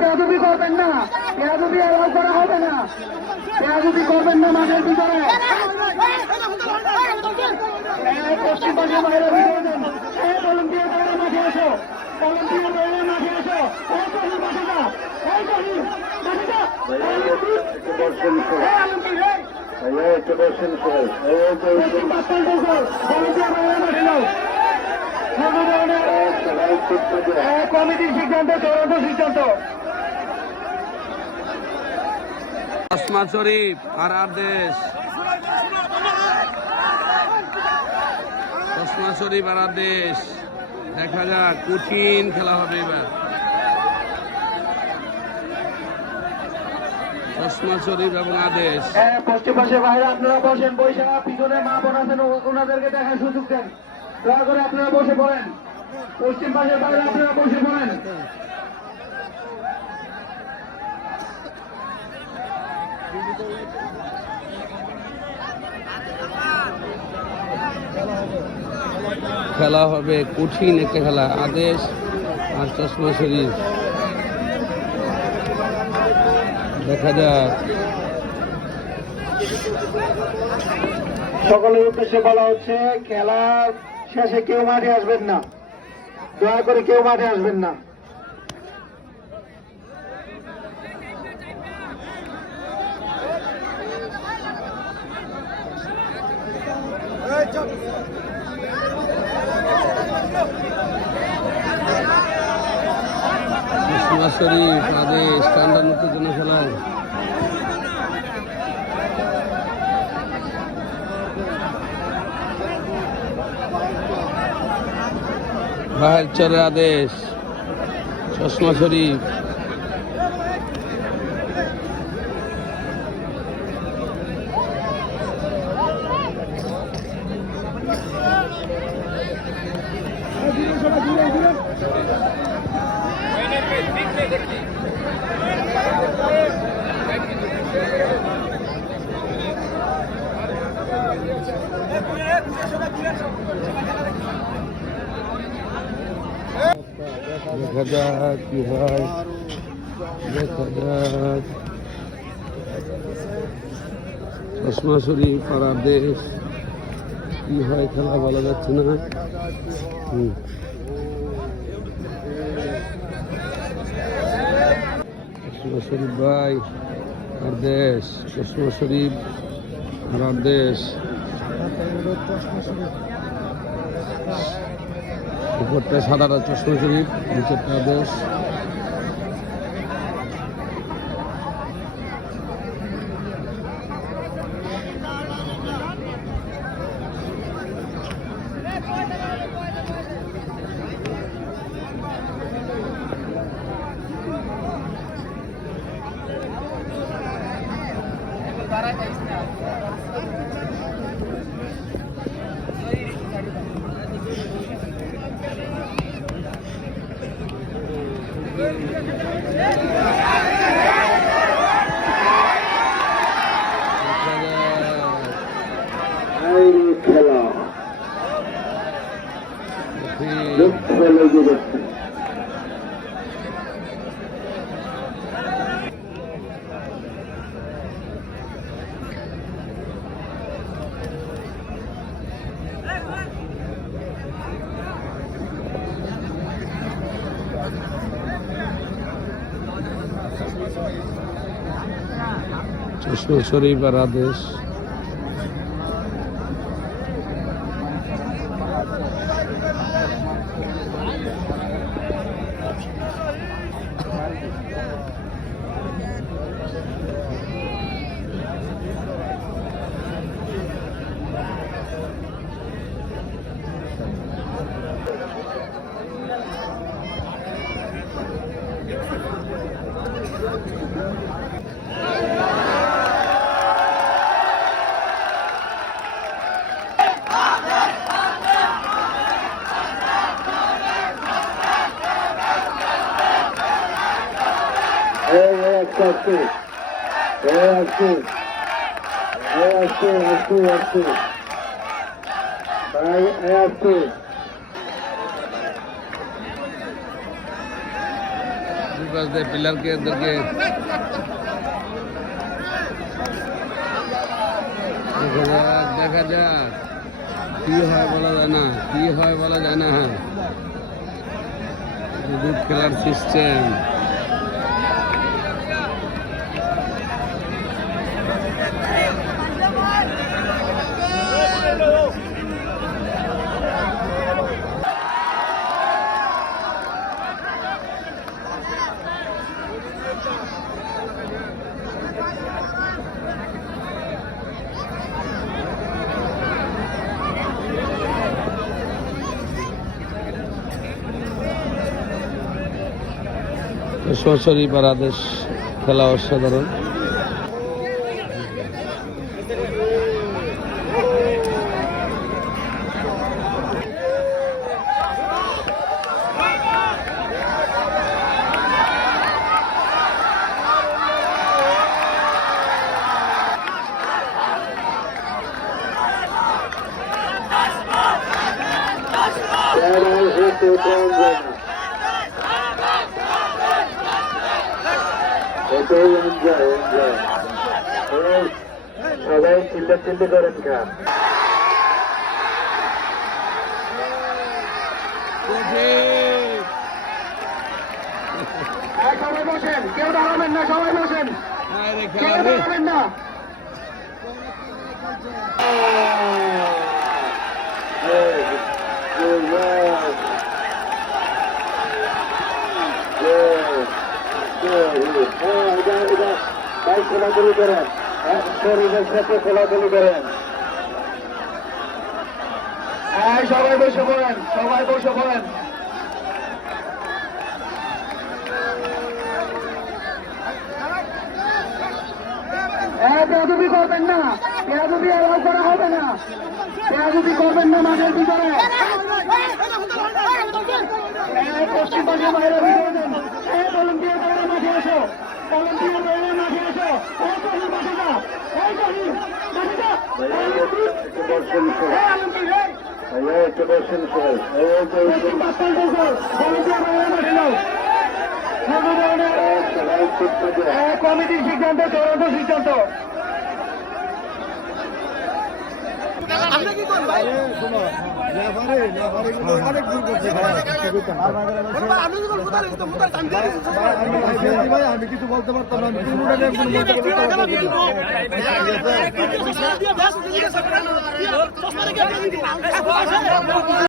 বেয়াদবি করবেন না, বেয়াদবি এলাও করা হবে না, বেয়াদবি করবেন না মাঠের ভিতরে। পশ্চিম পাশে বাইরে ভিতরে দেন, ভলান্টিয়ার বাইরে মাঠে এসো, ভলান্টিয়ার বাইরে মাঠে এসো, মাঠে যা, মাঠে যা, কমিটির সিদ্ধান্ত, চূড়ান্ত সিদ্ধান্ত। ওসমান শরীফ আর দেশ, ওসমান শরীফ আর দেশ, দেখা যাক কঠিন খেলা হবে এবার। ওসমান শরীফ এবং আদেশ। পশ্চিম পাশে বাইরে আপনারা বসেন, বৈশা পিছনে মা বোন আছেন ওনাদেরকে দেখার সুযোগ দেন, দয়া করে আপনারা বসে পড়েন। পশ্চিম পাশে বাইরে আপনারা বসে পড়েন। খেলা হবে কঠিন একটা খেলা, আদেশ আর চশমা শরীফ, দেখা যাক। সকলের উদ্দেশ্যে বলা হচ্ছে খেলা শেষে কেউ মাঠে আসবেন না, দয়া করে কেউ মাঠে আসবেন না। চশমা শরীফ আদেশ টান্ডার নতুন জন্য খেলা। বাহের চরে আদেশ, চশমা শরীফ। দেখা যাক কি হয়, দেখা যাক। চশমা শরীফ আর দেশ কি হয় খেলা বলা যাচ্ছে না। চশমা শরীফ ভাই আর দেশ, চশমা শরীফ আর দেশ। উপরটা সাদাটা চশমা শরীফ, নিচেরটা দেশ। চশমা শরীফ আর আদেশ। পাশ দিয়ে পিলারকে এদেরকে দেখা যাক কি হয় বলা যায় না, কি হয় বলা যায় না। হ্যাঁ, খেলার সিস্টেম সরাসরি বাংলাদেশ খেলা অসাধারণ। সবাই চিল্লা চিল্লি করেন খা সবাই বসেন, কেউ দাঁড়াবেন না, সবাই বসেন, কেউ দাঁড়াবেন না। ভাই খেলাধুলি করেন, শরীরের সাথে খেলাধুলি করেন। হ্যাঁ, সবাই বসে পড়েন, সবাই বসে পড়েন। বেয়াদবি করবেন না, বেয়াদবি অ্যালাউ করা হবে না, বেয়াদবি করবেন না মাঠের ভিতরে। পশ্চিম পাশে বাইরে ভিতরে দেন। অলিম্পিয়ার বাইরে মাঠে এসো, অলিম্পিয়ার বাইরে মাঠে এসো। এই মাঠে যা, এই মাঠে যা। কমিটির সিদ্ধান্ত, চূড়ান্ত সিদ্ধান্ত। আমি কিছু বলতে পারতাম না।